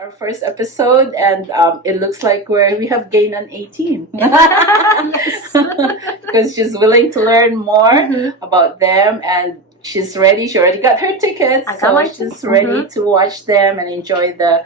our first episode, and it looks like we have gained an 18. Yes. Because she's willing to learn more about them, and she's ready. She already got her tickets, so she's ready to watch them and enjoy the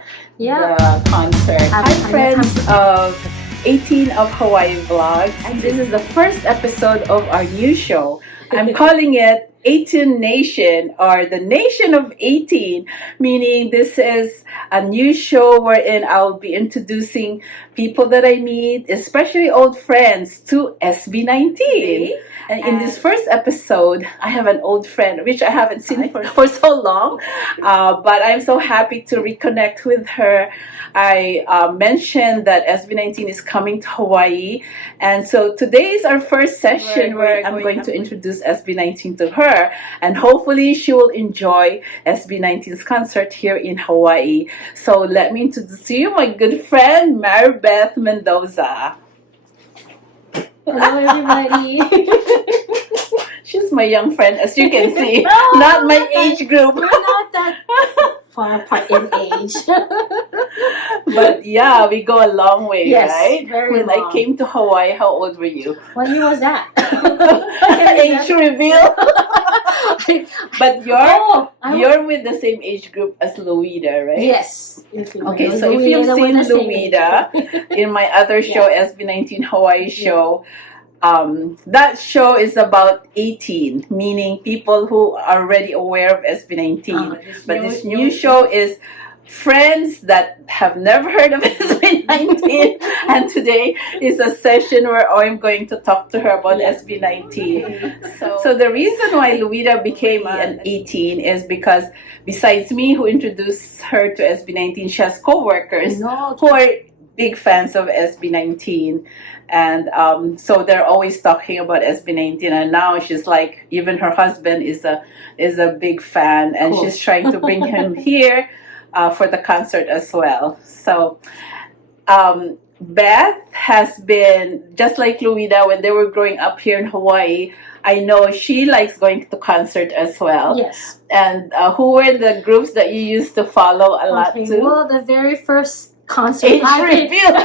concert. Hi, friends of 18 of Hawaii Vlogs. And this is the first episode of our new show. I'm calling it 18 Nation, or the Nation of 18, meaning this is a new show wherein I'll be introducing people that I meet, especially old friends, to SB19. And in this first episode, I have an old friend, which I haven't seen for so long, but I'm so happy to reconnect with her. I mentioned that SB19 is coming to Hawaii, and so today is our first session where I'm going to introduce SB19 to her, and hopefully she will enjoy SB19's concert here in Hawaii. So let me introduce you my good friend, Maribeth Mendoza. Hello, everybody. She's my young friend, as you can see. Not my age group. We're not that far apart in age. But yeah, we go a long way, yes, right? Very when long. I came to Hawaii, how old were you? What year was that? Age reveal. But you're with the same age group as Louida, right? Yes. Okay, so if you've seen Louida in my other show, SB19 Hawaii Show, that show is about 18, meaning people who are already aware of SB19. But this new show is friends that have never heard of SB19, and today is a session where I'm going to talk to her about SB19. So the reason why Louida became an 18 is because besides me, who introduced her to SB19, she has co-workers who are big fans of SB19, and so they're always talking about SB19, and now she's like, even her husband is a big fan, and she's trying to bring him here for the concert as well. So Beth has been, just like Louida, when they were growing up here in Hawaii, I know she likes going to concert as well. Yes. And who were the groups that you used to follow a lot too? Well, the very first concert Age reveal.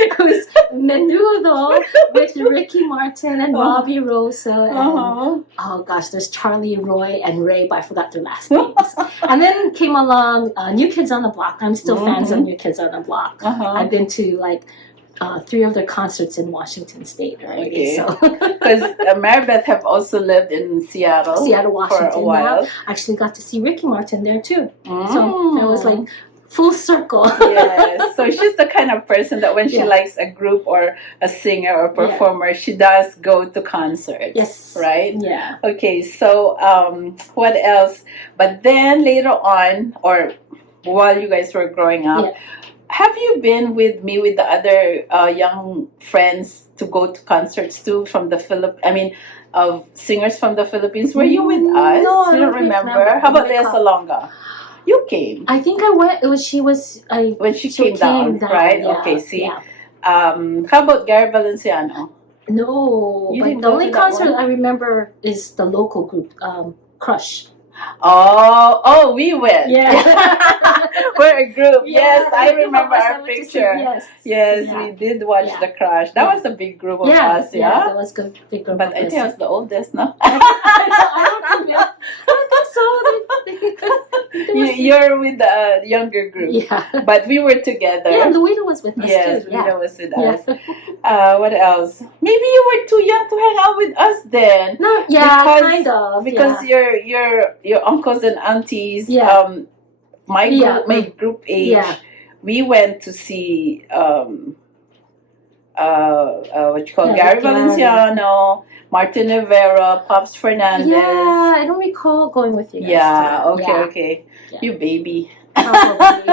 It was Mendoza with Ricky Martin and Bobby Rosa and oh gosh, there's Charlie, Roy, and Ray, but I forgot their last names. And then came along New Kids on the Block. I'm still fans of New Kids on the Block. I've been to like 3 of their concerts in Washington State already. Okay. So because Maribeth have also lived in Seattle, Washington. for a while. Now. Actually got to see Ricky Martin there too. So that was like full circle. Yes. So she's the kind of person that when she likes a group or a singer or performer, she does go to concerts. Yes. Right? Yeah. Okay, so what else? But then later on, or while you guys were growing up, have you been with me with the other young friends to go to concerts too from the Philippines? I mean, of singers from the Philippines. Were you with us? No, you don't remember. How about Lea Salonga? You came. I think I went. When she came down, right? Yeah, okay, see. How about Gary Valenciano? No, You but didn't the go only to that concert one? I remember is the local group, Crush. Oh, we went. Yeah. We're a group. Yeah, yes, I group of remember us that our went to picture. see- Yes, we did watch the Crush. That was a big group of us, that was a big group But of I us. think I was the oldest, no? I don't think so. You're with the younger group. Yeah. But we were together. Yeah, Louida was with us Yes, too. Louida was with Yeah. us. What else? Maybe you were too young to hang out with us then. No, kind of. Because your uncles and aunties, my group age, we went to see Gary Valenciano, Martin Rivera, Pops Fernandez. Yeah, I don't recall going with you guys. Yeah, too. okay. Yeah. You baby. Probably.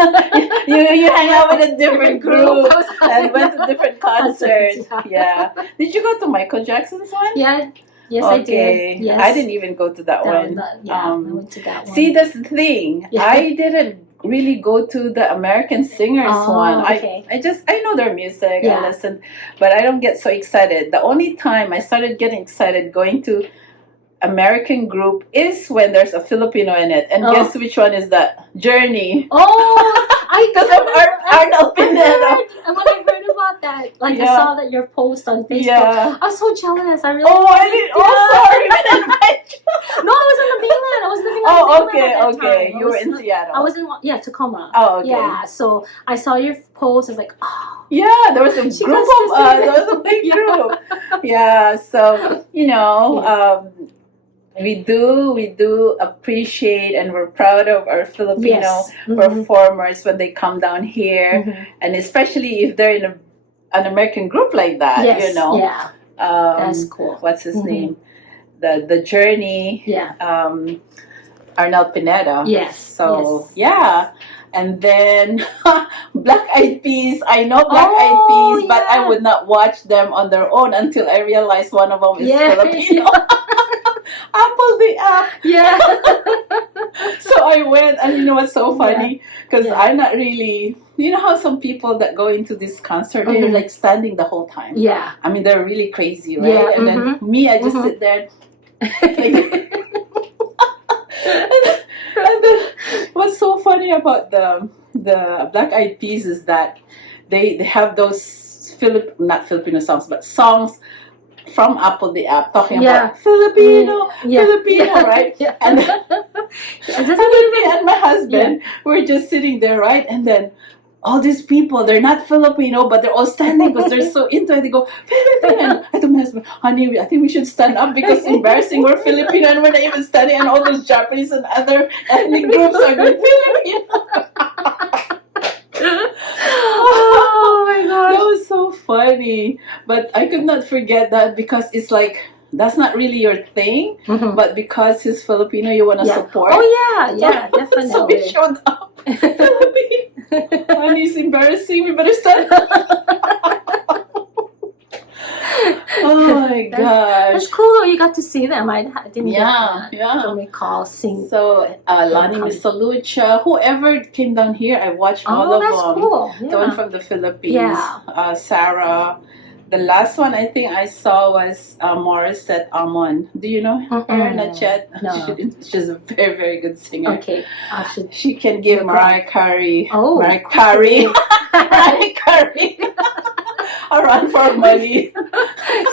you hang out with a different group and went to different Concerts, concerts. Yeah. Did you go to Michael Jackson's one? Yeah. Yes, I did. Yes. I didn't even go to that one. I went to that one. See, that's the thing. Yeah. I didn't really go to the American singers one. Okay. I know their music. Yeah. I listen, but I don't get so excited. The only time I started getting excited going to American group is when there's a Filipino in it. And guess which one is that? Journey. Oh, I Like I saw that your post on Facebook. Yeah. I was so jealous. I really. Oh, I didn't. Oh, sorry. I didn't invite you. No, I was in the mainland. I was living on the mainland at that time. You were in Seattle. I was in Tacoma. Oh, okay. Yeah, so I saw your post. I was like, oh. Yeah, there was a group of us. There was a big group. Yeah, so we do appreciate and we're proud of our Filipino performers when they come down here, and especially if they're in an American group like that. Yeah, that's cool. What's his name? The Journey. Yeah. Arnel Pineda. Yes. So and then Black Eyed Peas. I know Black Eyed Peas, but I would not watch them on their own until I realized one of them is Filipino. Apple the app. Yeah. So I went, and you know what's so funny? Because I'm not really. You know how some people that go into this concert, they're like standing the whole time. Yeah. I mean, they're really crazy, right? Yeah. And then me, I just sit there. And then what's so funny about the Black Eyed Peas is that they have those not Filipino songs, but songs from Apple the app talking about Filipino, right? Yeah. And then, me and my husband we're just sitting there, right? And then all these people, they're not Filipino, but they're all standing because they're so into it. They go, Filipino. I told my husband, honey, I think we should stand up because it's embarrassing. We're Filipino and we're not even standing, and all those Japanese and other ethnic groups are going, Filipino. Oh my God. That was so funny. But I could not forget that because it's like, that's not really your thing, but because he's Filipino, you want to support. Oh, yeah, definitely. So we showed up. Filipino. And he's embarrassing. We better stand up. Oh my gosh. That's cool though. You got to see them. I didn't get that. Yeah. Don't recall seeing. So Lani Misalucha, whoever came down here, I watched all of them. Oh, that's cool. Yeah. The one from the Philippines, Sarah. The last one I think I saw was Morissette Amon. Do you know her? Not yet. No. She's a very, very good singer. Okay. She can give Mariah Carey. Oh. Mariah Carey. Mariah Carey. A run for money.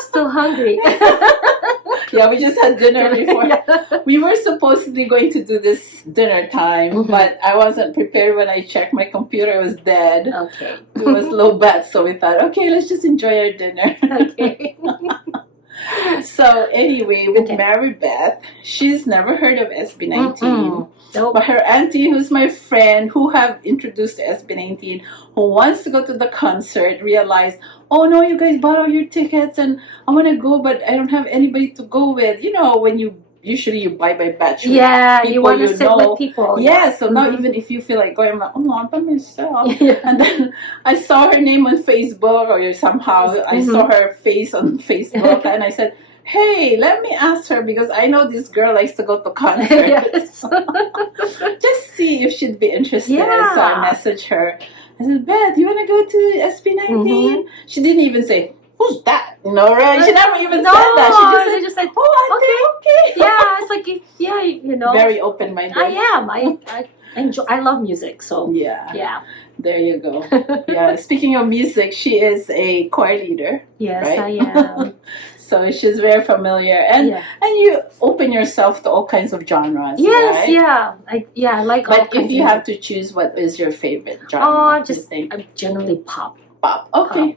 Still hungry. Yeah, we just had dinner before. We were supposedly going to do this dinner time, but I wasn't prepared. When I checked my computer, it was dead. Okay. It was low bat, so we thought, okay, let's just enjoy our dinner. Okay. So anyway, with Maribeth, she's never heard of SB19. Nope. But her auntie, who's my friend, who have introduced to SB19, who wants to go to the concert, realized, oh no, you guys bought all your tickets and I want to go, but I don't have anybody to go with. You know, when you usually buy by batch. Yeah, you want to sit with people. Yeah, so now even if you feel like going, I'm like, oh no, I'm by myself. And then I saw her name on Facebook, or somehow I saw her face on Facebook, and I said, hey, let me ask her because I know this girl likes to go to concerts. Just see if she'd be interested. Yeah. So I messaged her. I said, Beth, you want to go to SB19? She didn't even say, who's that? You know, right? She never even said that. She just said, oh, okay. Yeah, it's like, you know. Very open-minded. I am. I enjoy. I love music, so. Yeah. There you go. Yeah. Speaking of music, she is a choir leader. Yes, right? I am. So she's very familiar, and you open yourself to all kinds of genres. Yes, right? I like. But if you have to choose, what is your favorite genre? I'm generally pop. Pop. Okay.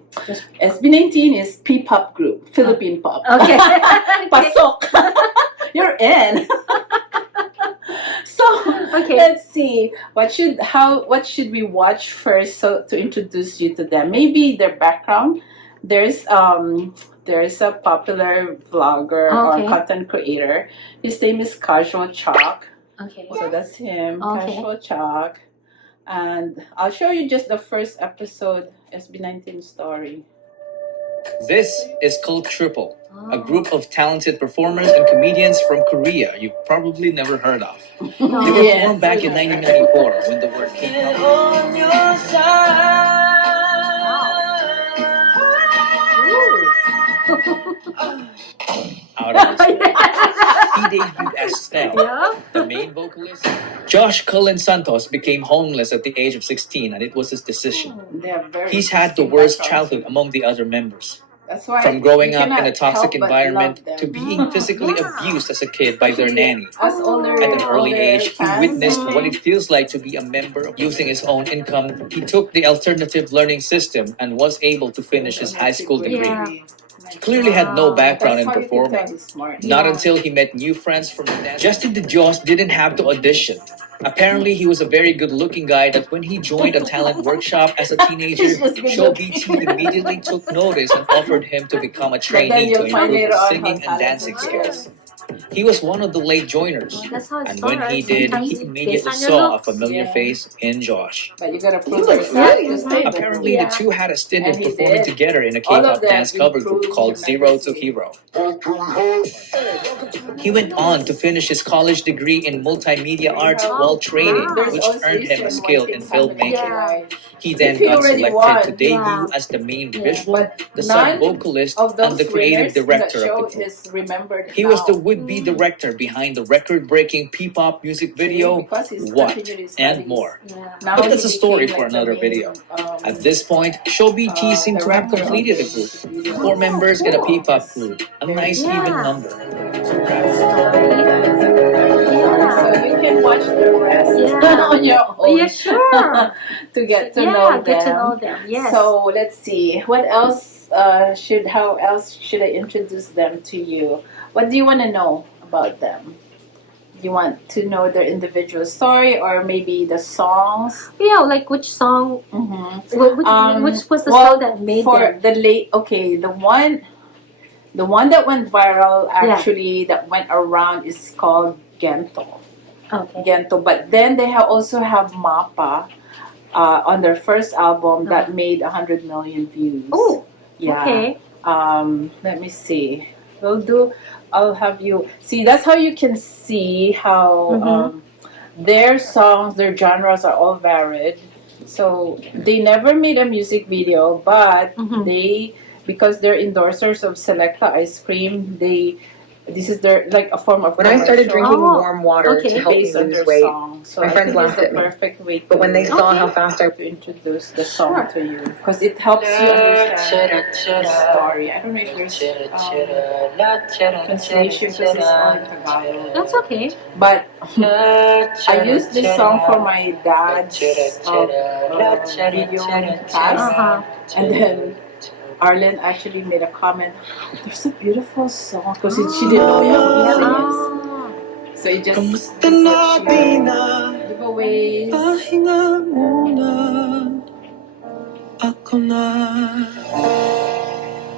SB19 is PPop group, Philippine pop. Okay. Pasok. You're in. So let's see. What should we watch first to introduce you to them? Maybe their background. There's a popular vlogger or content creator. His name is Casual Chalk. Okay. So that's him, Casual Chalk. And I'll show you just the first episode, SB19 story. This is called Triple, a group of talented performers and comedians from Korea you've probably never heard of. They were formed back in 1994 when the word came out of this world. he debuted as Stell, Yeah. the main vocalist. Josh Cullen Santos became homeless at the age of 16, and it was his decision. They have very He's had the interesting worst backgrounds. childhood among the other members. That's why From growing you up in a cannot toxic help but environment love them. to being physically abused as a kid by their nanny. Us older, At an early older age, he fans, witnessed what it feels like to be a member of using his own income. He took the alternative learning system and was able to finish his high school degree. Yeah. He clearly had no background in That's how you can tell performing. he's smart. Not Yeah. until he met new friends from the dance. Justin DeJoss didn't have to audition. Apparently, he was a very good-looking guy that when he joined a talent workshop as a teenager, He's just good Show looking. BT immediately took notice and offered him to become a But then trainee to you'll find improve later his on singing how and dancing talented skills. He was one of the late joiners, Well, that's how it and when he starts. did, Sometimes he based immediately on your saw a looks. familiar Yeah. face in Josh. But you gotta prove looks yourself really to stay. Apparently, Yeah. the two had a stint And in he performing did. together in a All of K-pop them dance cover group improved called Zero to tremendously. Hero. He went on to finish his college degree in multimedia arts while training, wow. which earned him a skill in filmmaking. Yeah. He then If he got already selected won. to debut Yeah. as the main Yeah. visual, But the none sub-vocalist, of those and the creative winners in that director show of the group. is remembered He was now. the would-be director behind the record-breaking PPop music video, Because he's What, continued his and studies. more. Yeah. Now But that's he a story became, for like, the another main, video. At this point, Show BT seemed to have director of completed the the group. music video. 4 members in a cool. PPop group. A nice Yeah. even number. So you can watch the rest Yeah. on your own Yeah, sure. to get to yeah, know them. get to know them. Yes. So let's see. What else how else should I introduce them to you? What do you want to know about them? You want to know their individual story or maybe the songs? yeah, like which song? Mm-hmm. Which was the song that made for them? the late? Okay, the one that went viral actually that went around is called Gento. Okay. Gento. But then they also have Mapa on their first album that made 100 million views. Oh. Yeah. Okay. Let me see. I'll have you see. That's how you can see how their songs, their genres are all varied. So they never made a music video, but because they're endorsers of Selecta ice cream, this is their like a form of When I started commercial drinking warm water okay. to help me based on lose their weight, song. So my I friends think it's laughed the at me. perfect way but when they saw Okay. how fast I to introduce the song to you because it helps you understand the story. I don't know if there's translation because it's all in Tagalog. That's okay. But I used this song for my dad's video in the past, and then Arlen actually made a comment. There's a beautiful song because she didn't know what it is. So it just giveaways.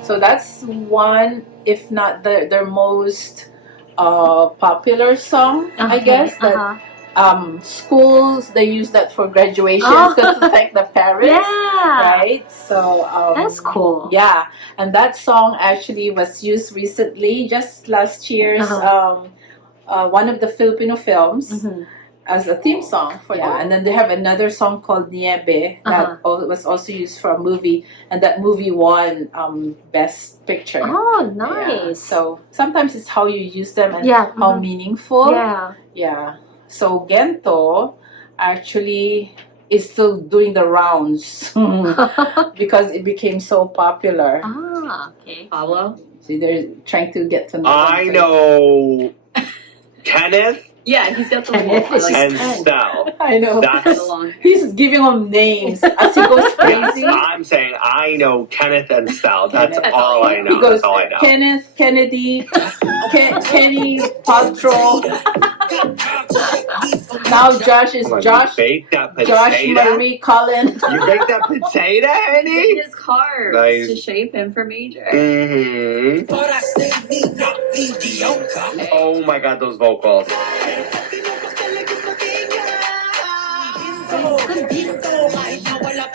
So that's one, if not their most popular song, I guess. That schools they use that for graduations because it's like the parents, right? So that's cool. Yeah, and that song actually was used recently, just last year's one of the Filipino films. As a theme song for that. And then they have another song called Niebe that was also used for a movie, and that movie won Best Picture. Oh, nice. Yeah. So sometimes it's how you use them and how meaningful. Yeah. So Gento actually is still doing the rounds because it became so popular. Okay. Pablo? See, they're trying to get to know I them. know Kenneth Yeah, he's got the Kenneth little, and Stell. I know. That's He's giving them names as he goes crazy. yes, I'm saying I know Kenneth and Stell. That's Kenneth. all I know. He goes That's all I know. Kenneth, Kennedy, Kenny, Paltrow. Now Josh is Come on, Josh. You baked that potato? Josh Marie Cullen. You baked that potato, honey? his carbs Nice. to shape him for major. Mm-hmm. Oh my god, those vocals.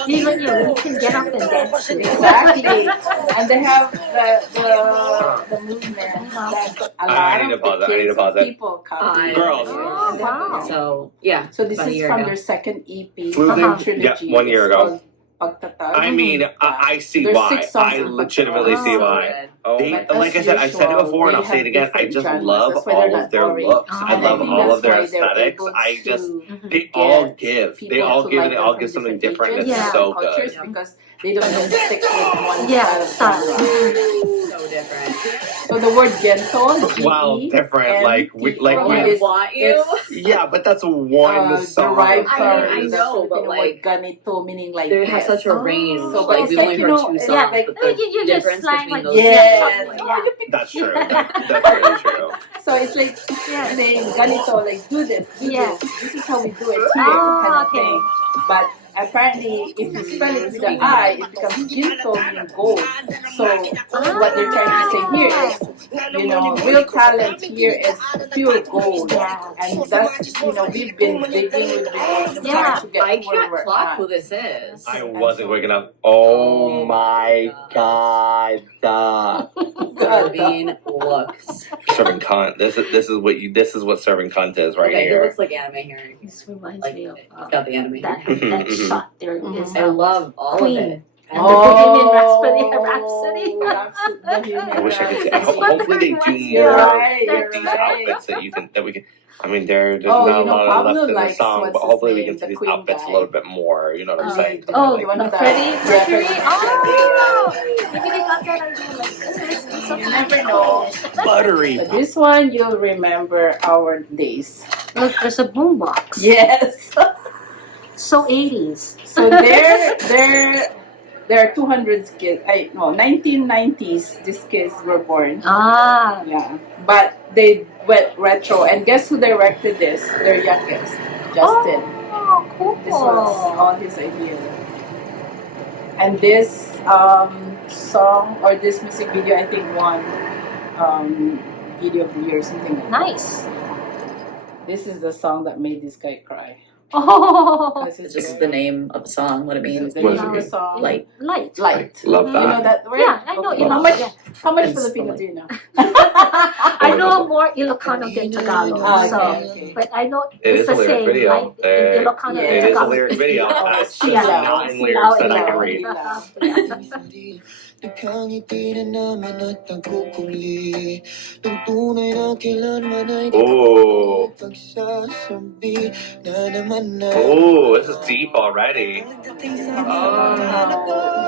Even you can get up and dance to it. Exactly. And they have the movement that a I lot need of to pause the it, I need to kids pause and it. people copy. Girls. Oh, wow. So, yeah. So this about a is year from ago. their second EP, Uh-huh. trilogy. Yeah, 1 year It's ago. called Pagtatag. I mean, I see There's why. 6 songs I in legitimately see Pagtatag. why. Oh, But like I as said, I've said it usual, before and they I'll say it have again. I different just genres. love That's why they're all not of their boring. looks. Oh, I and love I think all that's of their why they're aesthetics. able I just to they all get give. They people all to give like and they them all from give something different different. ages, It's Yeah. so cultures, good. because they don't just stick with one Yeah, style of style. genre. So different. So the word gento, Wow, different. Like we like Oh, we. I want you. Yeah, but that's one song. derived I from mean, I the know, but Filipino like, word ganito, meaning like There has this. such a range. So like it's we like, only you heard know, two it's songs, like- but Oh, the you just difference slang between like those Yes. songs, yeah. That's true. That's very true. So it's like Yeah. saying ganito, like do this, do Yeah. this. This is how we do it here, Oh, kind of okay. thing. But apparently, if you spell it with an I, it becomes ginto, meaning gold. So what they're trying to say here is, you know, real talent here is pure gold. Yeah. And that's, you know, we've been digging, we've been Yeah. trying to get I to where can't we're clock at. who this is. I wasn't quick enough. Oh my god. Serving looks. Serving cunt. This is what serving cunt is right Okay, he here. looks like anime here. This reminds Like, me of he's got the anime that, here. that shot there is I love all Queen. of it. And the Bohemian Rhapsody. I wish I could see. Hopefully they do You're more right, with you're these right. outfits that we can. I mean, there's Oh, not you a know, lot Pablo left in the likes song, what's but his hopefully we name, can see the these Queen outfits guy. a little bit more. You know what I'm saying? Oh, You wanna Freddie die? Mercury? Yeah, Oh! Maybe they got that idea like this. It's so You never know. Buttery. But this one, you'll remember our days. Look, there's a boombox. Yes. So 80s. So there are 200 kids. 1990s. These kids were born. Ah. Yeah, but they went retro. And guess who directed this? Their youngest, Justin. Oh, cool. This was all his idea. And this song or this music video, I think, won video of the year or something like that. Nice. This is the song that made this guy cry. Oh. 'Cause it's This is very- the name of the song, what it This is means. the What name does it of the mean? song. Light. Light. Light. Love You know that. that word? Yeah, I know Okay. Ilocano. How much It's Filipino like- do you know? I know more Ilocano than Tagalog. Ah, So, okay. but I know It it's is the a lyric same, video. like in Ilocano Yeah. and It is a Tagalog. lyric video. Oh, That's just silaw. not in Silaw, lyrics that I can silaw. read. Oh. Oh, this is deep already.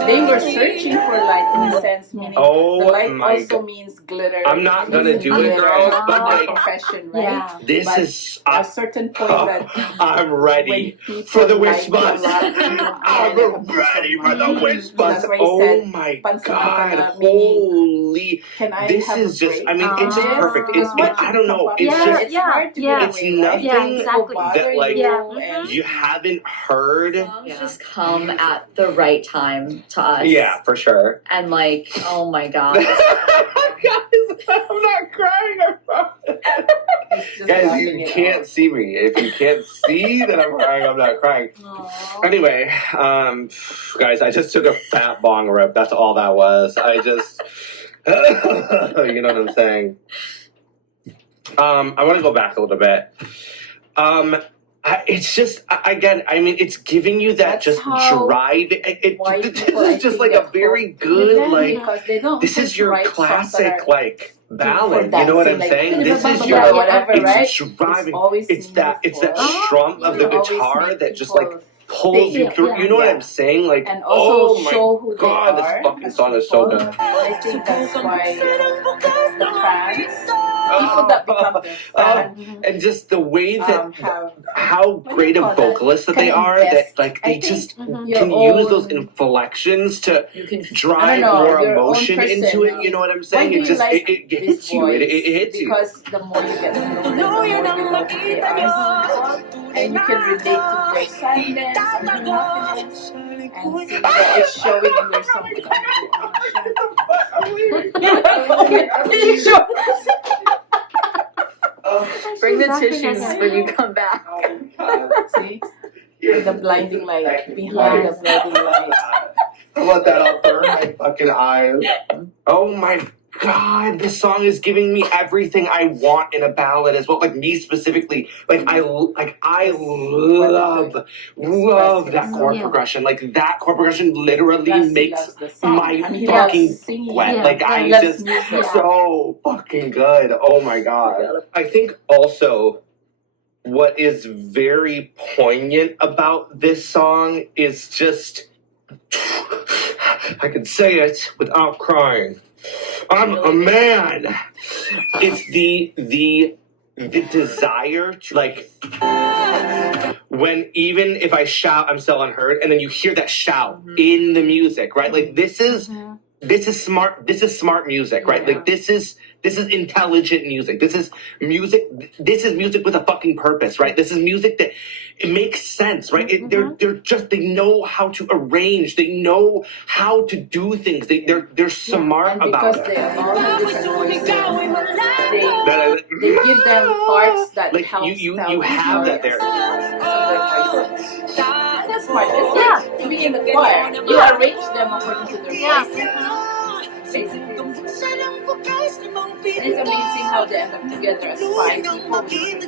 They were searching for light in a sense, meaning Oh the light my also God. means glitter. I'm not gonna do it, girls, but like, confession, right? Yeah. this But is. a certain point that I'm ready when for the people wish like bus. a lot, I'm ready for the wish bus. That's why he Oh said, my "Pansin ka god! na," meaning, Holy! can I This have is a just. break I mean, from it's just this? perfect. Because It's. once I you don't become know. popular, It's just. it's hard to yeah. get It's away, right? nothing Yeah, exactly. People bother that, like, you, Yeah. and You haven't heard. Songs just come at the right time to us. Yeah, for sure. And like, oh my god. Guys, I'm not crying. I promise. it's just Guys, laughing you it can't off. see me. If you can't see that I'm crying, I'm not crying. Anyway, guys, I just took a fat bong rip. That's all that was. I just, you know what I'm saying. I want to go back a little bit. It's just again. I mean, it's giving you that That's just how drive. Why This people, I is just think, like a get very hooked with good them, like. because they don't This just is your write songs that classic are like ballad. for You know what I'm dancing, like, saying? This is yeah, your. whatever, It's right? driving. always It's that meaningful. strum of the You always guitar make that just people like pulls you think, through. You know what yeah. I'm saying? Like, and also oh my show who God, they this are. fucking as song is so people. good. I think that's why the fans, people that become their fan, And just the way that have how what do great you of call that? vocalists that they Kinda are, invest. that like I they think just your can use those own- inflections to You can drive know, more your own emotion person. into it. You know what I'm Why saying? do It you just like it this hits you. It voice? hits you. Because the more you get to know them, the more you know who they are as people, and you can relate to their sadness and their happiness, and see that it's showing in their song. bring the Laughing tissues at when you come back. See? The blinding light, behind the blinding light. How about that? I'll burn my fucking eyes. Oh my God, this song is giving me everything I want in a ballad as well. Like me specifically, I love that chord progression. Like that chord progression literally makes my fucking wet. Like I just so fucking good. Oh my God. I think also what is very poignant about this song is just, I can say it without crying. I'm a man. It's the desire to, like, when even if I shout, I'm still unheard, and then you hear that shout in the music, right? Like this is smart. This is smart music, right? Like this is intelligent music. This is music. This is music with a fucking purpose, right? This is music that it makes sense, right? They know how to arrange. They know how to do things. They're smart about it. Because they all have different voices, they give them parts that like helps you tell have that there. That's smart. It's like to be in the choir. You arrange them according to their voices. Basically, it's amazing how they end up together as 5 people.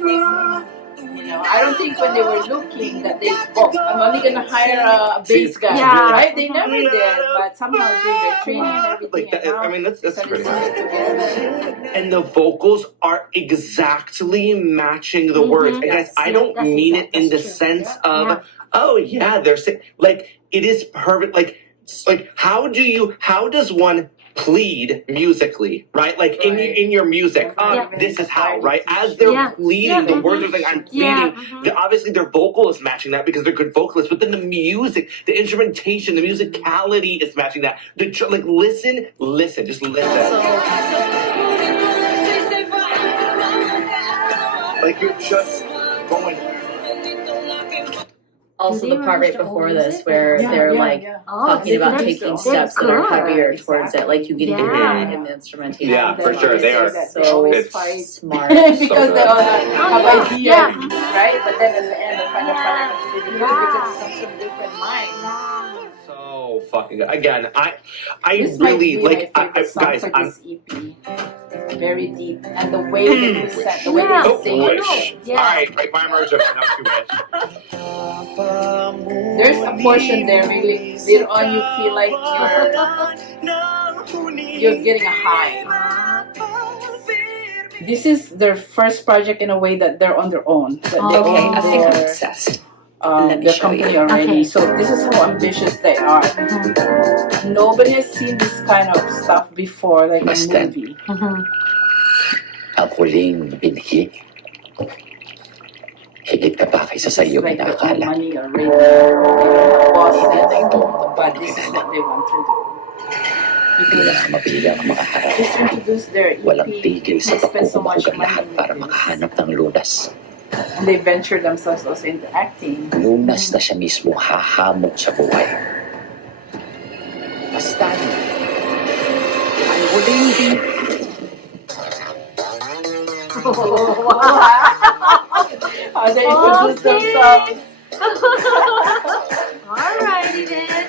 You know, I don't think when they were looking that they, I'm only gonna hire a bass guy, right? They never did, but somehow during their training and everything, Like that, I mean, that's pretty together. And the vocals are exactly matching the words. And guys, I don't mean it in the sense of, oh yeah, they're like it is perfect. Like how does one plead musically, right? Like in your music, this is how, right? As they're pleading, the words are like I'm pleading. Obviously, their vocal is matching that because they're good vocalists. But then the music, the instrumentation, the musicality is matching that. Like listen, just listen. Like you're just going. Also, the part right before this where they're talking about taking steps that are heavier towards it, like you can hear it in the instrumentation. Yeah, for sure, they are so smart because they all have ideas, right? But then at the end, they find out it's really good because it comes from different minds. So fucking good. Again, I this really like guys. For this EP. Very deep, and the way they present, the way they sing. All right, break my immersion. Not too much. There's a portion there, really later on you feel like you're getting a high. This is their first project in a way that they're on their own. That they I think I'm obsessed. The company already. So this is how ambitious they are. Nobody has seen this kind of stuff before, like a movie. Ako ring binhi. Higit ka pa kaysa sa iyo Like their own pinakala. money already. They don't have bosses, but this is what they want to do. Hindi na mabilang makaharap. Just introduce their EP. Walang tigil sa They spend so much pagkukumbaga money lahat with para this. makahanap ng lunas. And they venture themselves also into acting. Lunas na siya mismo hahamot sa buhay. Basta ay huling din. How they introduce themselves. Alrighty then.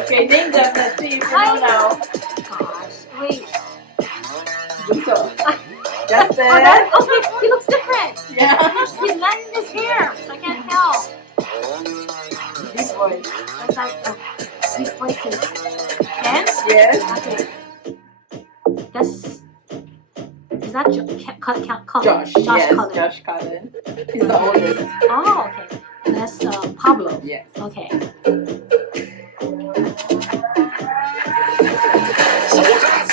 Okay, name them. Let's see if you know now. Gosh, wait. So, Justin. Okay, he looks different. Yeah. He's letting his hair, so I can't tell. This voice. That's like, these voices. Ken? Yes. Okay. Is that Cullen? Josh. Yes, Cullen. Josh Cullen. He's the oldest. Oh, okay. And that's Pablo. Yes. Okay. Sa wakas,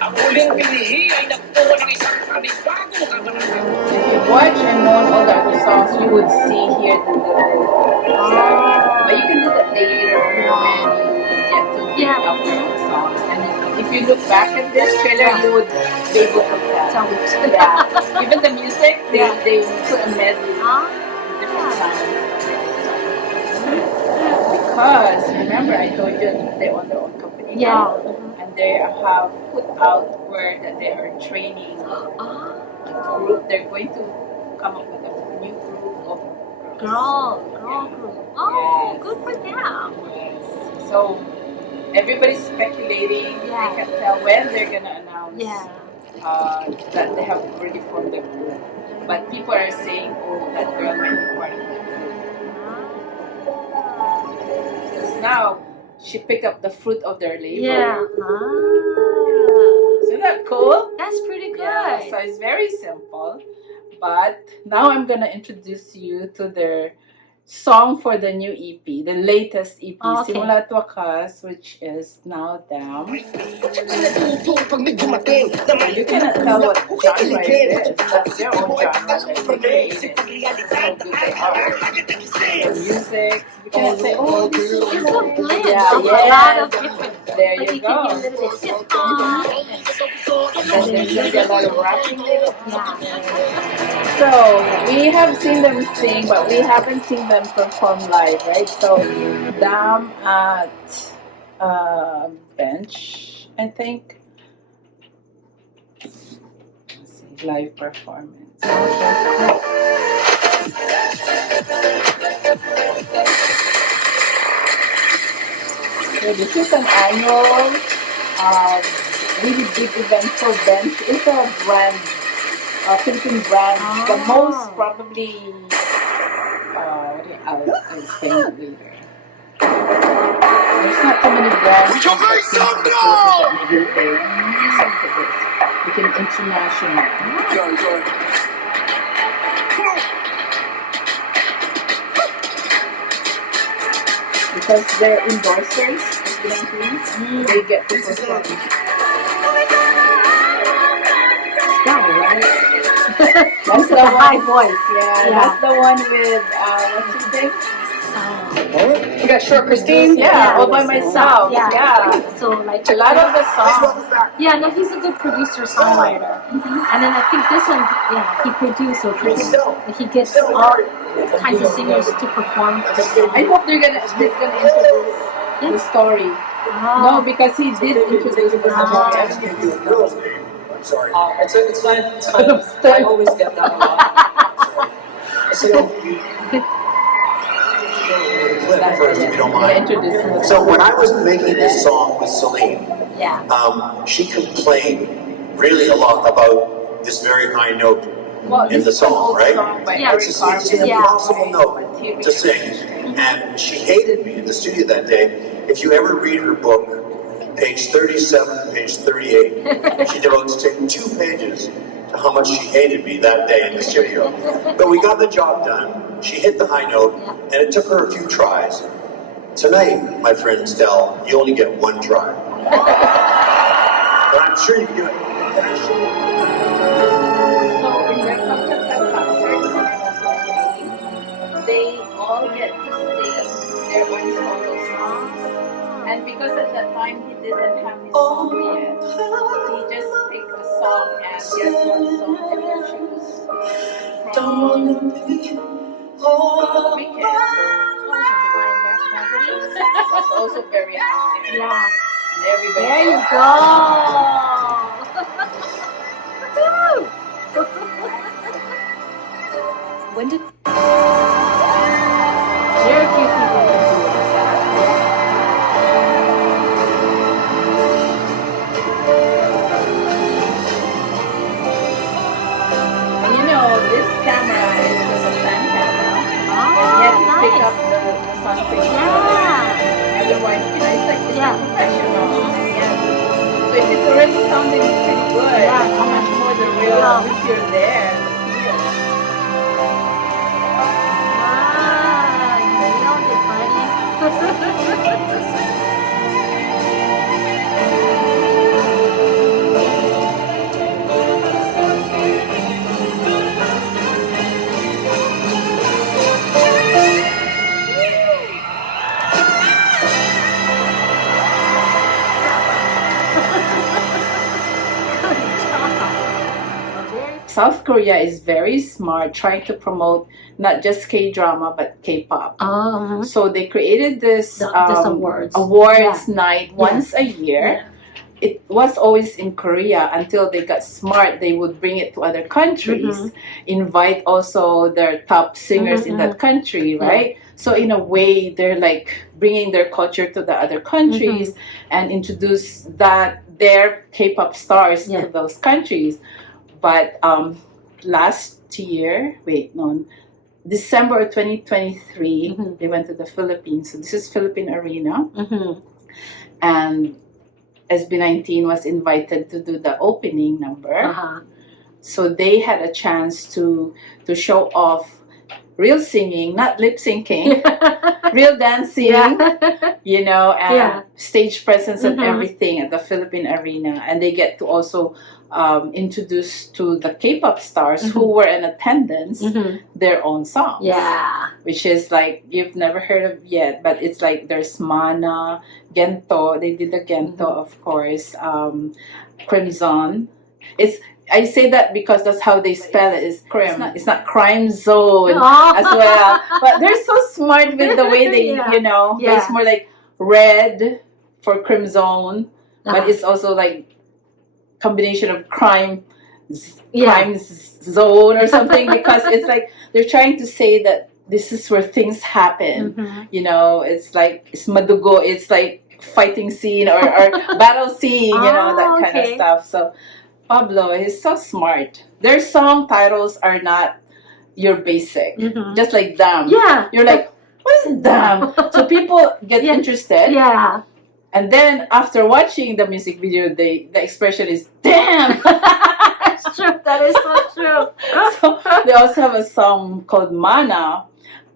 ang huling pilihi ay nagtuwa ng isang panibagong kamanangan. If you watch and know all the other songs, you would see here the but you can do that later when you get to pick up the songs. And if you look back at this trailer, you would be able to tell which. Yeah. Even the music, they put a medley of different sounds. Because remember, I told you they own their own company. Yeah. And they have put out word that they are training a group. They're going to come up with a new group of Girl group. Oh, Yes. good for them. Yes. So everybody's speculating. They can tell when they're gonna announce that they have already formed a group. But people are saying, oh, that girl might be part of the group. Because now she picked up the fruit of their labor. Yeah. Isn't that cool? That's pretty good. Yeah, so it's very simple. But now I'm gonna introduce you to their song for the new EP, the latest EP, Simula't Wakas, which is now down. You cannot tell what genre it is. That's their own genre that they created. How good they are. The music, you cannot say, oh, this is It's a blend yeah, of a lot of different. there Like you it can be a go. little bit hip-hop. And then there's gonna be a lot of rapping in it. So we have seen them sing, but we haven't seen them perform live, right? So Dam at Bench, I think. Let's see, live performance. So this is an annual, really big event for Bench. It's a brand. Philippine brand, the most probably, I'll explain it later. There's not too many brands that became international. Because they're endorsers, they get to perform. Right? That's the high voice. Yeah, that's the one with what's his name? You got Short Christine? Yeah, all by myself. Yeah. So like A lot of the songs. yeah, no, he's a good producer songwriter. And then I think this one, he produced, so he gets all kinds of singers to perform. I hope he's gonna introduce the story. No, because he did introduce the story. Sorry. It's fine. It's fine. I always get that a lot. First, if you don't mind. So when I was making this song with Celine, she complained really a lot about this very high note in the song, right? It's an impossible note to sing, and she hated me in the studio that day. If you ever read her book, page 37, page 38, she devotes 2 pages to how much she hated me that day in the studio. But we got the job done. She hit the high note, and it took her a few tries. Tonight, my friend Stell, you only get 1 try. But I'm sure you can do it. So in their concert, they all get to sing their own solo songs. And because at that time he didn't have his song yet, he just picked a song, and guess what song did he choose? From Weekend. Was also very high. Yeah. And everybody There you go. When did Very few people can do this. You know, this camera is just a fan camera. Oh, And yet you pick nice. up the something. Yeah. Otherwise, it's like it's not professional. Yeah. So if it's already sounding pretty good, how much more the real if you're there. You nailed it, buddy. South Korea is very smart trying to promote not just K-drama but K-pop. So they created this awards night once a year. It was always in Korea until they got smart. They would bring it to other countries, invite also their top singers in that country, right? So in a way, they're like bringing their culture to the other countries and introduce their K-pop stars to those countries. But last year, December of 2023, they went to the Philippines. So this is Philippine Arena. And SB19 was invited to do the opening number. So they had a chance to show off real singing, not lip syncing, real dancing, and stage presence and everything at the Philippine Arena. And they get to also introduce to the K-pop stars who were in attendance their own songs. Yeah. Which is like, you've never heard of yet, but it's like there's Mana, Gento, they did the Gento, of course, Crimson. I say that because that's how they spell it. It's not crime zone as well. But they're so smart with the way they, it's more like red for crimson, but it's also like combination of crime zone or something, because it's like they're trying to say that this is where things happen. It's like it's madugo, it's like fighting scene or battle scene, that kind of stuff. So Pablo is so smart. Their song titles are not your basic, just like damn. Yeah, you're like, what is damn? So people get interested. Yeah. And then after watching the music video, the expression is damn. That's true. That is so true. So they also have a song called Mana.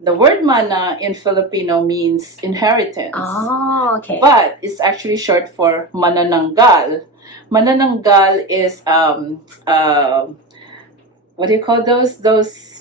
The word mana in Filipino means inheritance. Oh, okay. But it's actually short for manananggal. Manananggal is what do you call those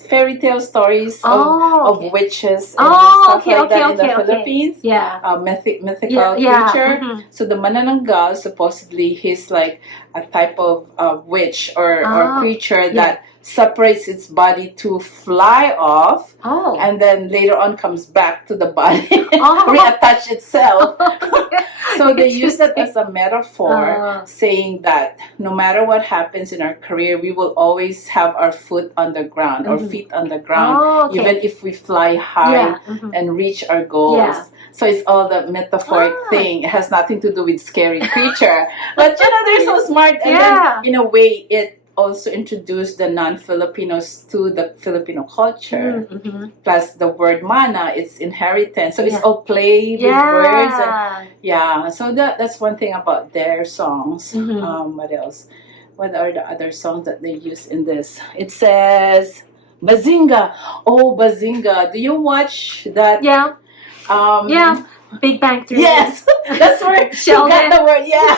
fairy tale stories of witches and stuff like that in the Philippines? Yeah. Mythical creature. So the manananggal, supposedly he's like a type of witch or creature that separates its body to fly off and then later on comes back to the body reattach itself. So they use it as a metaphor, saying that no matter what happens in our career, we will always have our foot on the ground, our feet on the ground, even if we fly high and reach our goals. So it's all the metaphoric thing. It has nothing to do with scary creature. But they're so smart. And then in a way, it also introduced the non-Filipinos to the Filipino culture. Plus the word mana, it's inheritance. So it's all play with words. And, so that's one thing about their songs. What else? What are the other songs that they use in this? It says Bazinga. Oh, Bazinga. Do you watch that? Yeah. Big Bang Theory. Yes, that's where she got the word. Yeah,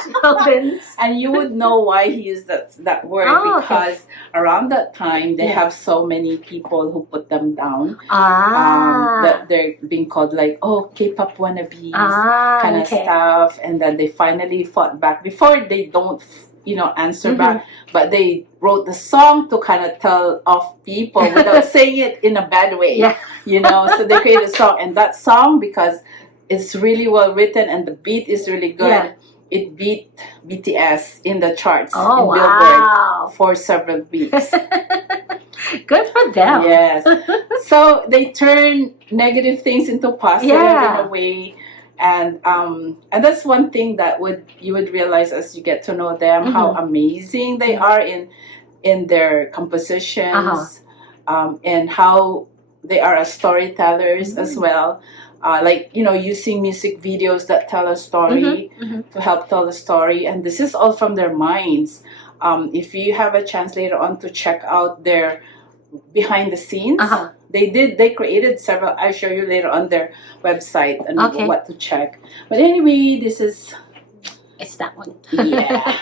and you would know why he used that word because around that time they have so many people who put them down. That they're being called like K-pop wannabes kind of stuff, and then they finally fought back. Before they don't answer back, but they wrote the song to kind of tell off people without saying it in a bad way. So they created a song, and that song, because it's really well written and the beat is really good, it beat BTS in the charts in Billboard for several weeks. Good for them. Yes. So they turn negative things into positive in a way. And that's one thing that you would realize as you get to know them, how amazing they are in their compositions, and how they are as storytellers as well. Using music videos that tell a story to help tell the story, and this is all from their minds. If you have a chance later on to check out their behind the scenes, they created several. I'll show you later on their website and what to check. But anyway, it's that one. Yeah.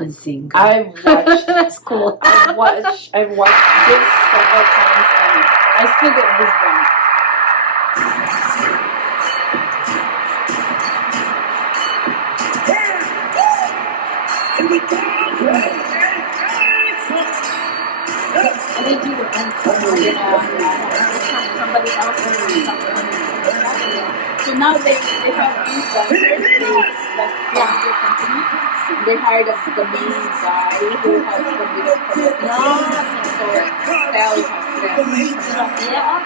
Bazinga. I've watched. That's cool. I've watched this several times, and I still get goosebumps. And they do their own thing. It's not somebody else doing something. So now they have these dancers. They hired the main guy who has the video production. So Stell has them.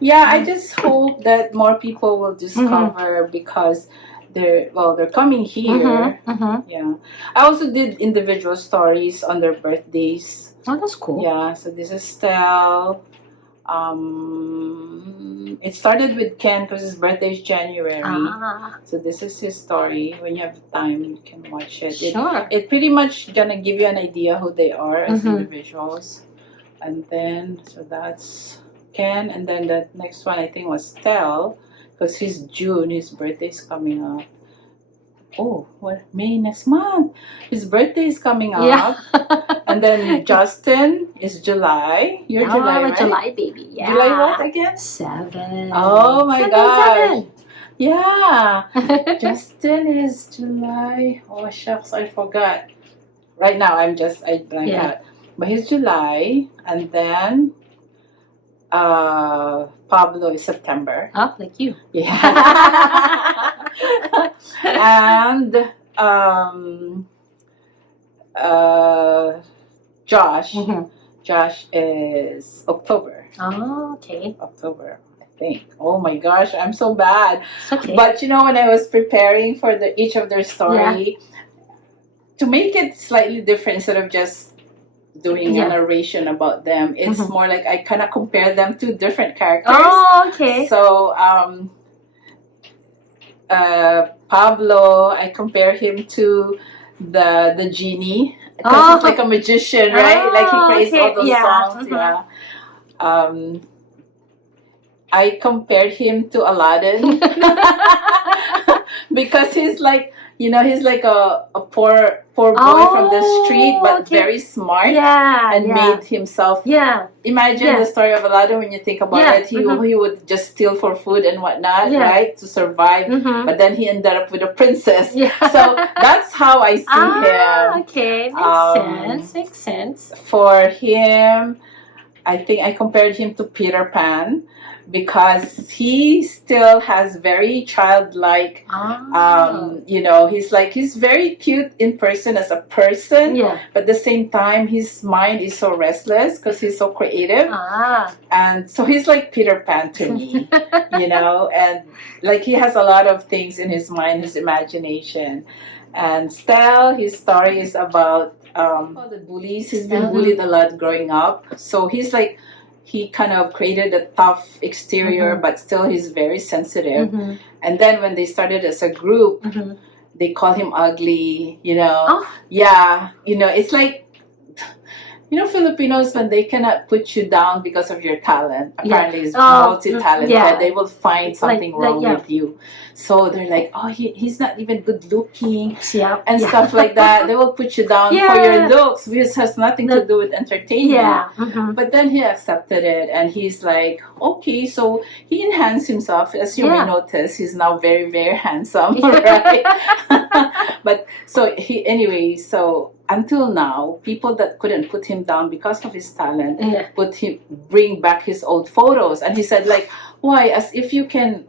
Yeah, I just hope that more people will discover because they're coming here. Yeah, I also did individual stories on their birthdays. Oh, that's cool. Yeah, so this is Stell. It started with Ken because his birthday is January. So this is his story. When you have time, you can watch it. Sure. It pretty much gonna give you an idea who they are as individuals. And then, so that's Ken. And then the next one I think was Stell because he's June. His birthday is coming up. Oh, what? May next month. His birthday is coming up. Yeah. And then Justin is July. You're July, right? July baby. Yeah. July what again? 7. Oh my gosh. 7. Yeah. Justin is July. Oh shucks, I forgot. Right now I blank out. But he's July, and then Pablo is September. Oh, like you. Yeah. And Josh. Josh is October. Oh, okay. October, I think. Oh my gosh, I'm so bad. It's okay. But you know, when I was preparing for each of their story, to make it slightly different instead of just doing a narration about them, it's more like I kind of compare them to different characters. Oh, okay. So Pablo, I compare him to the genie because he's like a magician, right? Like he plays all those songs. Yeah. I compared him to Aladdin because he's like, you know, he's like a poor boy from the street, but very smart. And made himself. Imagine the story of Aladdin when you think about it. He would just steal for food and whatnot, right, to survive. But then he ended up with a princess. So that's how I see him. Okay, makes sense. For him, I think I compared him to Peter Pan because he still has very childlike, you know, he's very cute in person as a person, but at the same time his mind is so restless because he's so creative, and so he's like Peter Pan to me, you know, and like he has a lot of things in his mind, his imagination. And Stell, his story is about the bullies. He's been bullied a lot growing up, so he's like, he kind of created a tough exterior, but still he's very sensitive. And then when they started as a group, they call him ugly, you know. Yeah, you know, it's like, you know, Filipinos, when they cannot put you down because of your talent, apparently he's multi-talented, they will find something wrong with you. So they're like, oh, he's not even good looking and stuff like that. They will put you down for your looks, which has nothing to do with entertainment. But then he accepted it, and he's like, okay, so he enhanced himself. As you may notice, he's now very, very handsome, right? But so so until now, people that couldn't put him down because of his talent bring back his old photos, and he said, like, why? As if you can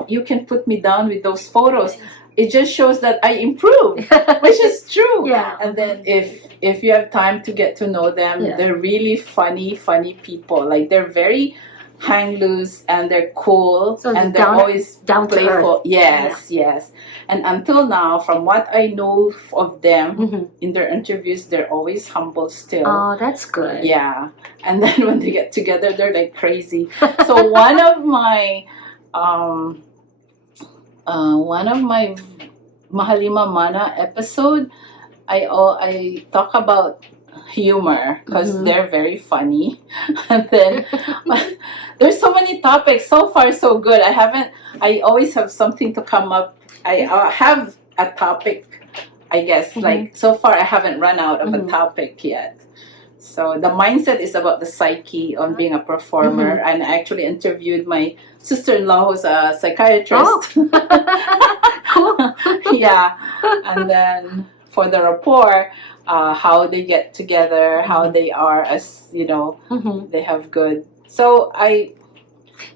put me down with those photos. It just shows that I improved, which is true. And then if you have time to get to know them, they're really funny people. Like, they're very hang loose and they're cool, and they're always down playful. Yes. And until now, from what I know of them in their interviews, they're always humble still. Oh, that's good. Yeah. And then when they get together, they're like crazy. So one of my Mahalima Mana episode, I talk about humor because they're very funny. And then there's so many topics. So far so good. I always have something to come up. I have a topic, I guess. Like, so far I haven't run out of a topic yet. So the mindset is about the psyche on being a performer, and I actually interviewed my sister-in-law who's a psychiatrist. Cool. Yeah. And then for the rapport, how they get together, how they are as, you know, they have good. So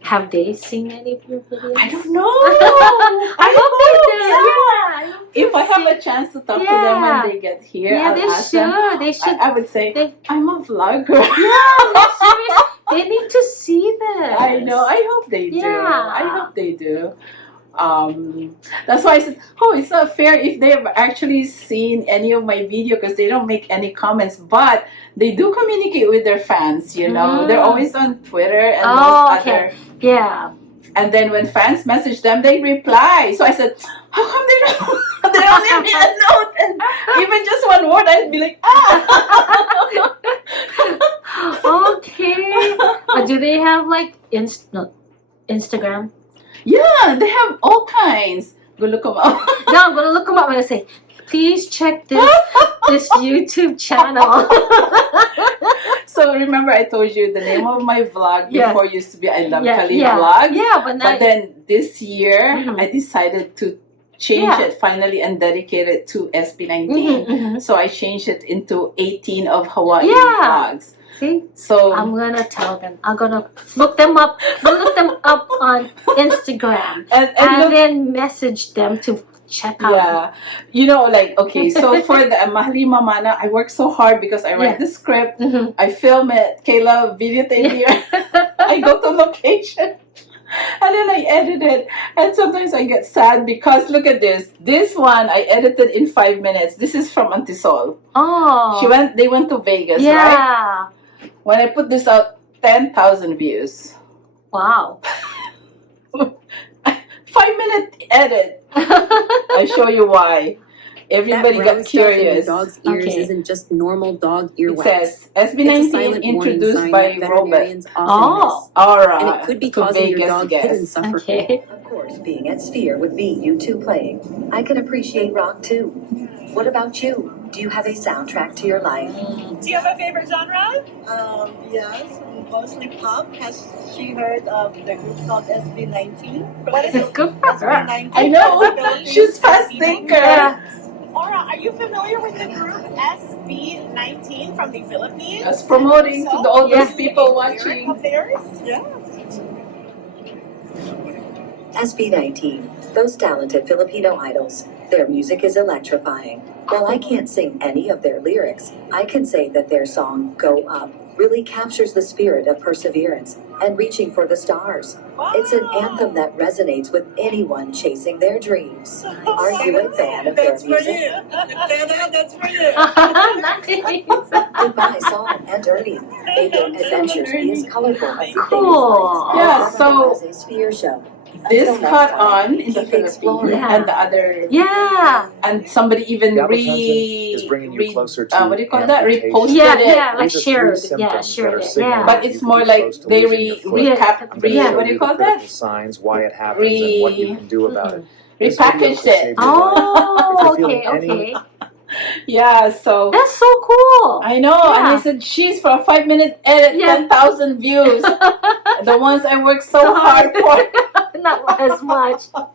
have they seen any of your videos? I don't know. I hope they did. Yeah. If I have a chance to talk to them when they get here, I'll ask them. They should. I would say, I'm a vlogger. They need to see this. I know. I hope they do. I hope they do. That's why I said, it's not fair if they've actually seen any of my video, because they don't make any comments, but they do communicate with their fans, you know. They're always on Twitter and other. Yeah. And then when fans message them, they reply. So I said, how come they don't leave me a note? And even just one word, I'd be like, Okay. Do they have like Instagram? Yeah, they have all kinds. Go look them up. No, I'm gonna look them up and I say, please check this YouTube channel. So remember, I told you the name of my vlog before used to be I Love Kali yeah. Vlogs. Yeah, but then this year I decided to change it finally and dedicate it to SB19. So I changed it into 18 of Hawaii Vlogs. See? So I'm gonna tell them. I'm gonna look them up. Look them up on Instagram and then message them to check out. Yeah, you know, like, okay, so for the Mahalima Mana, I work so hard because I write the script, I film it, Kayla videotape here, I go to location, and then I edit it. And sometimes I get sad because look at this. This one I edited in 5 minutes. This is from Antisol. Oh. They went to Vegas, right? When I put this out, 10,000 views. Wow. 5-minute edit. I show you why. Everybody got curious. Dog's ears isn't just normal dog earwax. It says SB19 introduced by Robert. Oh, alright. And it could be causing your dog hidden suffer. Of course, being at Sphere with me, you two playing, I can appreciate rock too. What about you? Do you have a soundtrack to your life? Do you have a favorite genre? Yes, mostly pop. Has she heard of the group called SB19? What is it? Good for her. SB19. I know. She's fast thinker. Yeah. Aura, are you familiar with the group SB19 from the Philippines? Just promoting to all those people watching. Of theirs? Yeah. SB19, those talented Filipino idols. Their music is electrifying. While I can't sing any of their lyrics, I can say that their song, Go Up, really captures the spirit of perseverance and reaching for the stars. It's an anthem that resonates with anyone chasing their dreams. Are you a fan of their music? That's for you. Goodbye, Song and Ernie. May your adventures be as colorful as the Cool. Yeah, so as a Sphere show. this caught on in the Philippines and the other. Yeah. And somebody even is bringing you closer to what do you call that? Reposted it. Yeah, like These are shared. three Yeah, symptoms shared that are it. signaling Yeah. But you it's could more be like close to they losing your foot. recap. I'm gonna show What do you call that? the signs, why it happens, and what you can do about it. Repackaged it. Oh, If you're okay, feeling okay. Yeah, so That's so cool. I know, and I said, "She's for a 5-minute edit, 10,000 views." The ones I worked so hard for. Not as much, but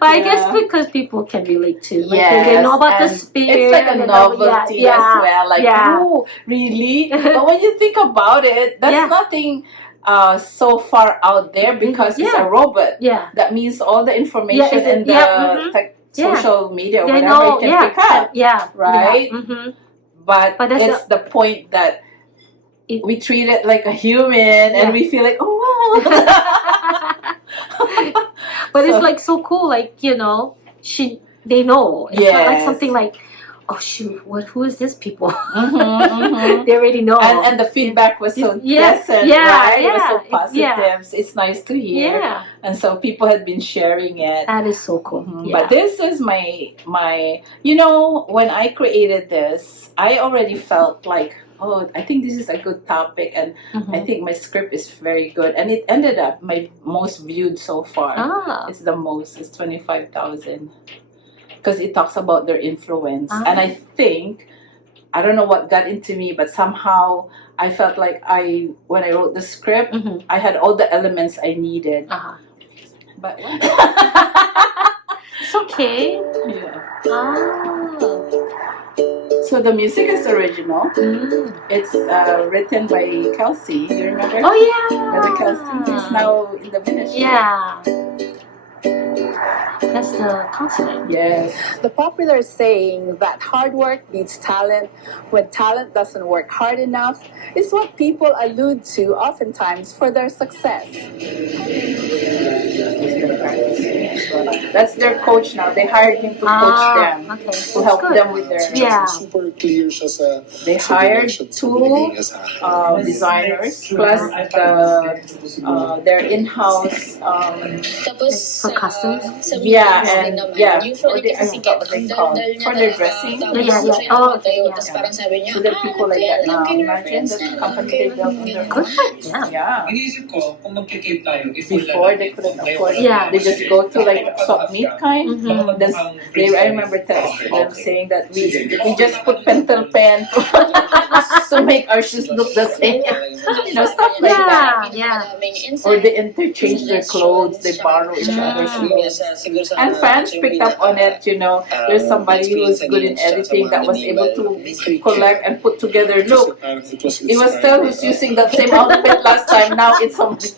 I guess because people can relate to, like they know about the spirit. It's like a novelty as well. Like, oh, really? But when you think about it, that's nothing so far out there because it's a robot. Yeah, that means all the information and the social media or whatever you can pick up. Yeah, right. But it's the the point that we treat it like a human and we feel like, oh wow. But it's like so cool, like, you know, they know. It's not like something like, oh shoot, who is this people? They already know. And the feedback was so pleasant, right? It was so positive. It's nice to hear. Yeah. And so people had been sharing it. That is so cool. But this is my you know, when I created this, I already felt like, oh, I think this is a good topic, and I think my script is very good, and it ended up my most viewed so far. It's the most. It's 25,000 because it talks about their influence, and I think I don't know what got into me, but somehow I felt like when I wrote the script, I had all the elements I needed. But it's okay. Yeah. So the music is original. It's written by Kelsey. You remember? Oh yeah. Brother Kelsey is now in the ministry. Yeah. That's the concept. Yes. The popular saying that hard work beats talent when talent doesn't work hard enough is what people allude to oftentimes for their success. That's their coach now. They hired him to coach them, to help them with their. They hired 2 designers plus their in-house. For customs. Yeah, and I forgot what they call for their dressing. Yeah. Oh, okay. So there are people like that now. Imagine the company they built on their own. Yeah. Before they couldn't afford it. Yeah. They just go to like swap meet kind. I remember them saying that we just put pentel pen to make our shoes look the same. Stuff like that. Yeah. Or they interchange their clothes, they borrow each other's clothes. And fans picked up on it, There's somebody who was good in editing that was able to collect and put together. Look, it was Stell who's using that same outfit last time. Now it's somebody.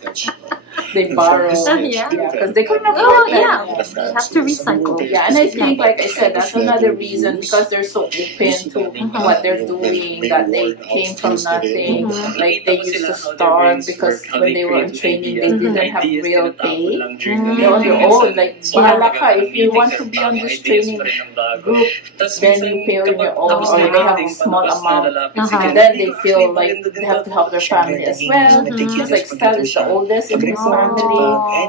They borrow. Because they couldn't afford They have to recycle. Yeah, and I think, like I said, that's another reason because they're so open to what they're doing, that they came from nothing. Like they used to starve because when they were in training, they didn't have real pay. They're on their own. Like, bahala ka, if you want to be on this training group, then you pay on your own, or they have a small amount. And then they feel like they have to help their family as well. It's like Stell is the oldest in his family.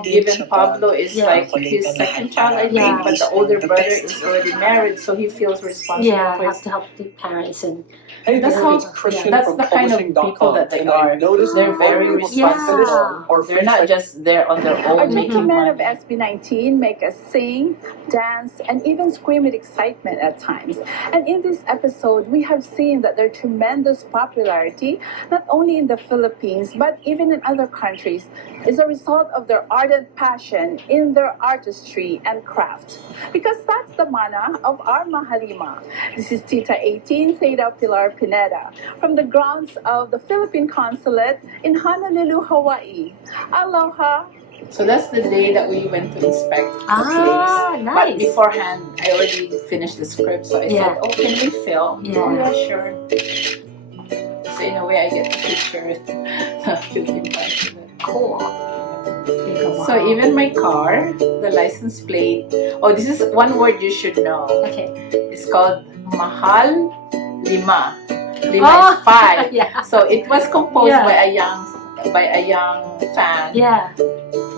Even Pablo is like his second child, I think, but the older brother is already married, so he feels responsible for has to help the parents and. Hey, that's the kind of people that they are. They're very responsible. They're not just there on their own Our making gentlemen money. of SB19 make us sing, dance, and even scream with excitement at times. And in this episode, we have seen that their tremendous popularity, not only in the Philippines, but even in other countries, is a result of their ardent passion in their artistry and craft. Because that's the mana of our Mahalima. This is Tita 18, Theta Pilar Pineda, from the grounds of the Philippine Consulate in Honolulu, Hawaii. Aloha! So that's the day that we went to inspect the place. Nice. But beforehand, I already finished the script, so I said, "Oh, can we film?" Yeah. Oh, yeah, sure. So in a way, I get to picture the Philippine Consulate. Cool. So even my car, the license plate. Oh, this is one word you should know. Okay. It's called Mahalima. Lima is 5. Yeah. So it was composed by a young fan. Yeah.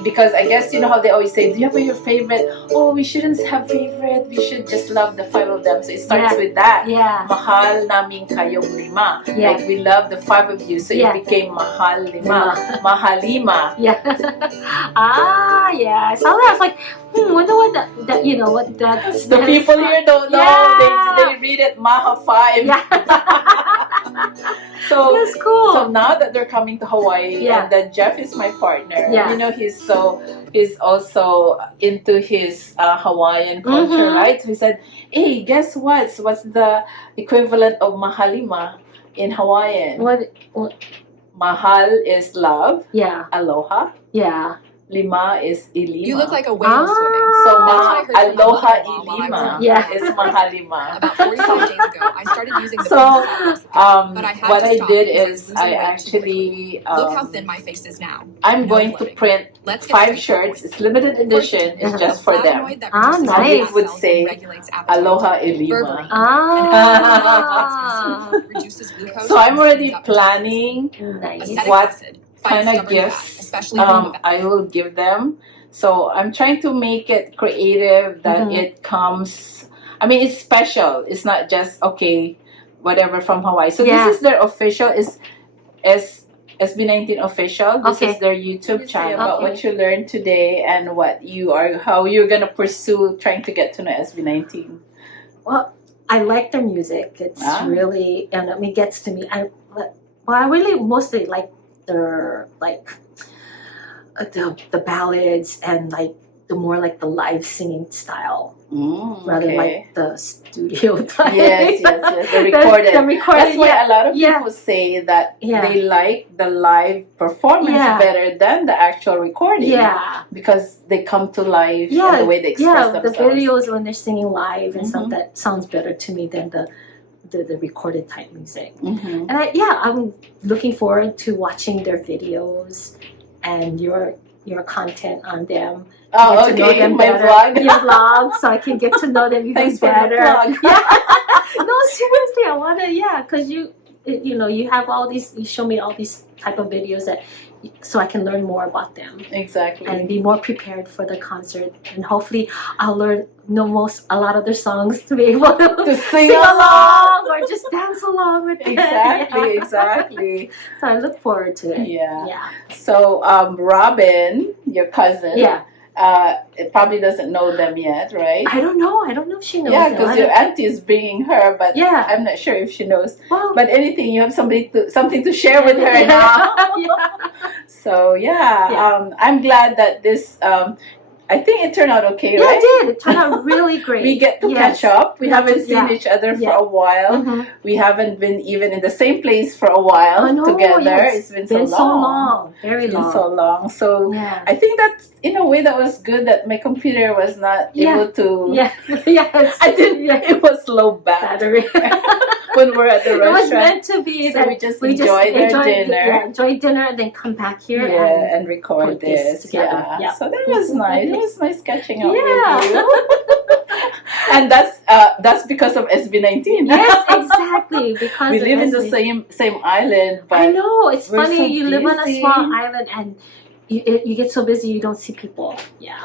Because I guess you know how they always say, do you have your favorite? Oh, we shouldn't have favorite. We should just love the 5 of them. So it starts with that. Yeah. Mahal namin kayong 5. Yeah. Like we love the 5 of you. So it became Mahal 5. Mahalima. Yeah. Yeah. So I was like, wonder what that what that. The people here don't know. Yeah. They read it Maha 5. Yeah. So that's cool. So now that they're coming to Hawaii, and then Jeff is my partner. Yeah. He's also into his Hawaiian culture, right? So he said, "Hey, guess what? What's the equivalent of Mahalima in Hawaiian? What? Mahal is love. Yeah. Aloha. Yeah. Lima is ilima. You look like a whale swimming. So Aloha ilima is Mahalima. About 45 days ago, I started using the So, but I had what to I stop did because is I was I losing weight too actually Look how thin my face is now. I'm going to bloating. print Let's get 5 straight to the shirts. point. It's limited edition. It's just for them. Flavonoid that Ah, reduces nice. It would cells and say regulates appetite. Aloha ilima. Berberine. Ah. Reduces glucose So I'm and already speeds up planning Nice. Acetic what acid fights kind of stubborn fat, gifts especially bone fat. I will give them. So I'm trying to make it creative that it comes. I mean, it's special. It's not just whatever from Hawaii. So this is their official. Is SB19 official. This is their YouTube channel. About what you learned today and how you're gonna pursue trying to get to know SB19. Well, I like their music. It's really, and it gets to me. I really mostly like their the ballads and like more like the live singing style rather okay. like the studio type. Yes, the recorded. The recorded. That's why a lot of Yeah. people say that Yeah. they like the live performance Yeah. better than the actual recording. Yeah. Because they come to life Yeah, and the way they express the themselves. videos when they're singing live and stuff, that sounds better to me than the recorded type music. Mm-hmm. And I'm looking forward to watching their videos and your content on them. Oh, Get to know okay. them My better. vlog. Your vlog, so I can get to know them even Thanks for the better. plug. Yeah. No, seriously, I wanna. Yeah, because you have all these. You show me all these type of videos so I can learn more about them. Exactly. And be more prepared for the concert, and hopefully I'll know a lot of their songs to be able to sing along or just dance along with them. Exactly, Yeah. exactly. So I look forward to it. Yeah. So Robin, your cousin, it probably doesn't know them yet, right? I don't know if she knows. Yeah, them. because your auntie is bringing her, but Yeah. I'm not sure if she knows. Well, But anything, you have something to share with her now. So I'm glad that this. I think it turned out okay, Yeah, right? it did. It turned out really great. We get to catch up. We haven't seen each other for a while. Mhm. We haven't been even in the same place for a while together. Yeah, it's been so long. Very It's been long. so long. So I think that in a way that was good that my computer was not able to. Yeah. Yes. I didn't. It was low battery when we're at the It restaurant. was meant to be So that we just enjoyed our dinner. Yeah, enjoy dinner and then come back here And record put this this. together. Yeah. Yeah. So that was nice. It was nice catching up with Yeah. you. And that's because of SB19. Yes, exactly. Because we of live in the SB. same island, but I know, it's we're funny. so You live on a busy. small island and you get so busy you don't see people. Yeah.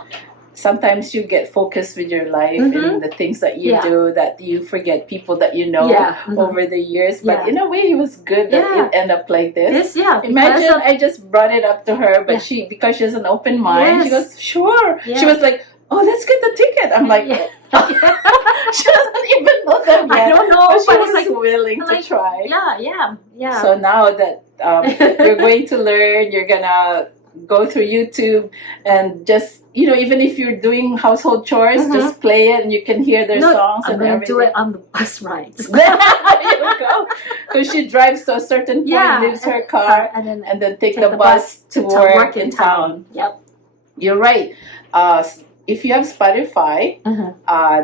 Sometimes you get focused with your life and the things that you do that you forget people that you know over the years. But in a way, it was good that it ended up like this. Imagine I just brought it up to her, but because she has an open mind, she goes, sure. She was like, oh, let's get the ticket. I'm like, she doesn't even know them yet. I don't know, but she but was it's like, willing to try. Yeah. So now that you're going to learn, you're gonna go through YouTube and just even if you're doing household chores, just play it and you can hear their songs. I'm and gonna everything. do it on the bus rides. There you go. Because she drives to a certain point, leaves her car, and then take the bus to work in town. Yep. You're right. If you have Spotify,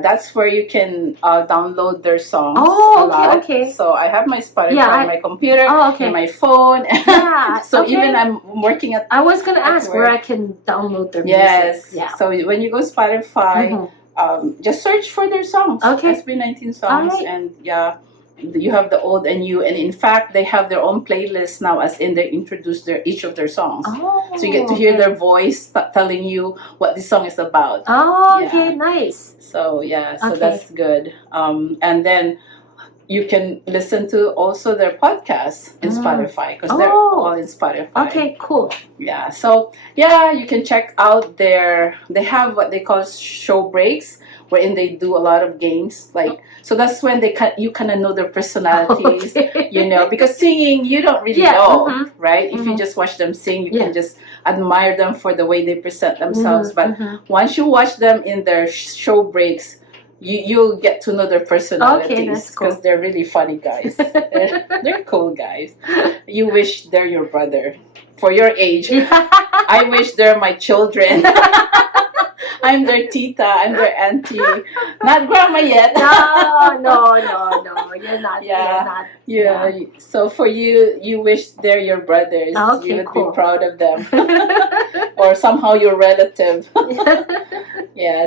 that's where you can download their songs. Oh, okay. So I have my Spotify on my computer, and my phone. Yeah. So even I'm working at. I was gonna ask work. where I can download their music. Yes. Yeah. So when you go Spotify, just search for their songs. Okay. SB19 songs, and you have the old and new, and in fact they have their own playlist now, as in they introduce each of their songs. Oh, so you get to hear their voice telling you what this song is about. Oh, okay, nice. So so that's good. And then you can listen to also their podcasts in Spotify, because they're all in Spotify. Okay, cool. Yeah, so you can check out they have what they call show breaks, wherein they do a lot of games. So that's when you kind of know their personalities, because singing you don't really know, right? If you just watch them sing, you can just admire them for the way they present themselves. But once you watch them in their show breaks, you'll get to know their personalities, because they're really funny guys. They're cool guys. You wish they're your brother for your age. I wish they're my children. I'm their tita, I'm their auntie. Not grandma yet. No, you're not. Yeah. So for you wish they're your brothers. Okay, you would cool. be proud of them. Or somehow your relative.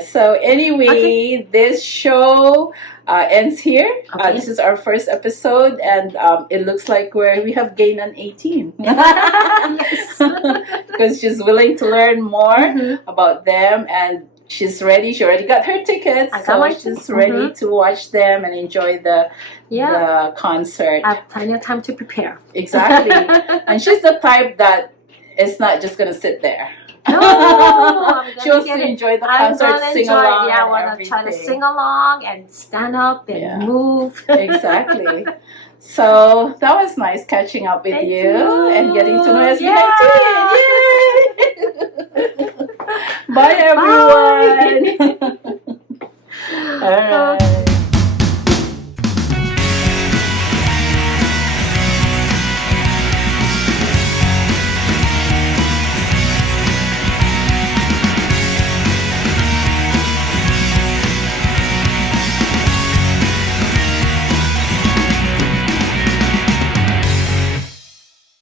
So anyway, this show ends here. This is our first episode, and it looks like we have gained an 18. Yes. Because she's willing to learn more about them, and she's ready. She already got her tickets, so she's ready to watch them and enjoy the concert. I have plenty of time to prepare. Exactly. And she's the type that is not just gonna sit there. No, she wants to enjoy the concert, sing along. I want to try to sing along and stand up and move. Exactly. So that was nice catching up with you and getting to know SB19. Yay! Bye, everyone. All right.